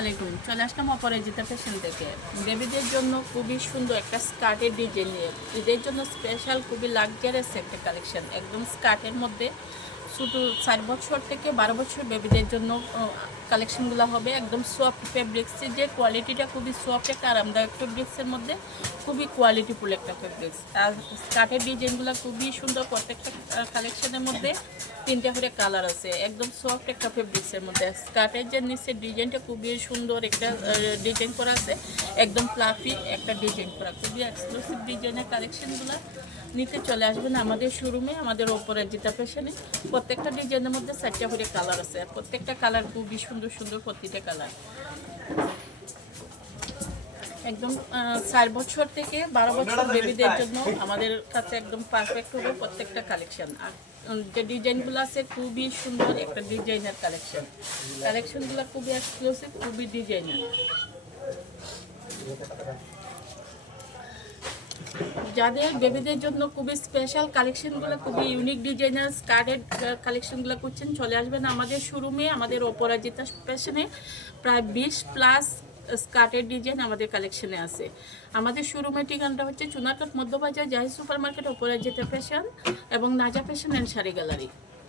আলাইকুম চলে আসলাম অপরাজিতা ফ্যাশন থেকে। বেবিদের জন্য খুবই সুন্দর একটা স্কার্টের ডিজাইন নিয়ে। ঈদের জন্য স্পেশাল খুবই লাক্সারিয়াস একটা কালেকশন একদম স্কার্টের মধ্যে শুধু চার বছর থেকে বারো বছর বেবিদের জন্য কালেকশনগুলো হবে একদম সফট ফেব্রিক্সের যে কোয়ালিটিটা খুবই সফট একটা আরামদায়ক ফেব্রিক্সের মধ্যে খুবই কোয়ালিটিফুল একটা ফেব্রিক্স আর স্কার্টের ডিজাইনগুলো খুবই সুন্দর প্রত্যেকটা কালেকশনের মধ্যে তিনটা করে কালার আছে। একদম সফট একটা ফেব্রিক্সের মধ্যে। স্কার্টের যে নিচের ডিজাইনটা খুবই সুন্দর একটা ডিজাইন করা আছে। একদম ফ্লাফি একটা ডিজাইন করা। খুবই এক্সক্লুসিভ ডিজাইনের কালেকশনগুলো নিতে চলে আসবেন আমাদের শোরুমে আমাদের ওপরে জিতা ফ্যাশনে প্রত্যেকটা ডিজাইনের মধ্যে চারটা করে কালার আছে। প্রত্যেকটা কালার খুবই সুন্দর সুন্দর সুন্দর প্রতিটা কালার। একদম চার বছর থেকে বারো বছর বেবিদের জন্য আমাদের কাছে একদম পারফেক্ট হবে প্রত্যেকটা কালেকশন আর যে ডিজাইনগুলো আছে খুবই সুন্দর একটা ডিজাইনার কালেকশন কালেকশনগুলো খুবই এক্সক্লুসিভ খুবই ডিজাইনার যাদের বেবিদের জন্য খুবই স্পেশাল কালেকশনগুলো খুবই ইউনিক ডিজাইনার স্কার্টের কালেকশনগুলো করছেন, চলে আসবেন আমাদের শোরুমে আমাদের অপরাজিতা ফ্যাশনে প্রায় বিশ প্লাস স্কার্টের ডিজাইন আমাদের কালেকশনে আছে। আমাদের শোরুমের ঠিকানাটা হচ্ছে Chunakat Madhyabazar Zahi super market Aparajita fashion এবং নাজা ফ্যাশন অ্যান্ড শাড়ি গ্যালারি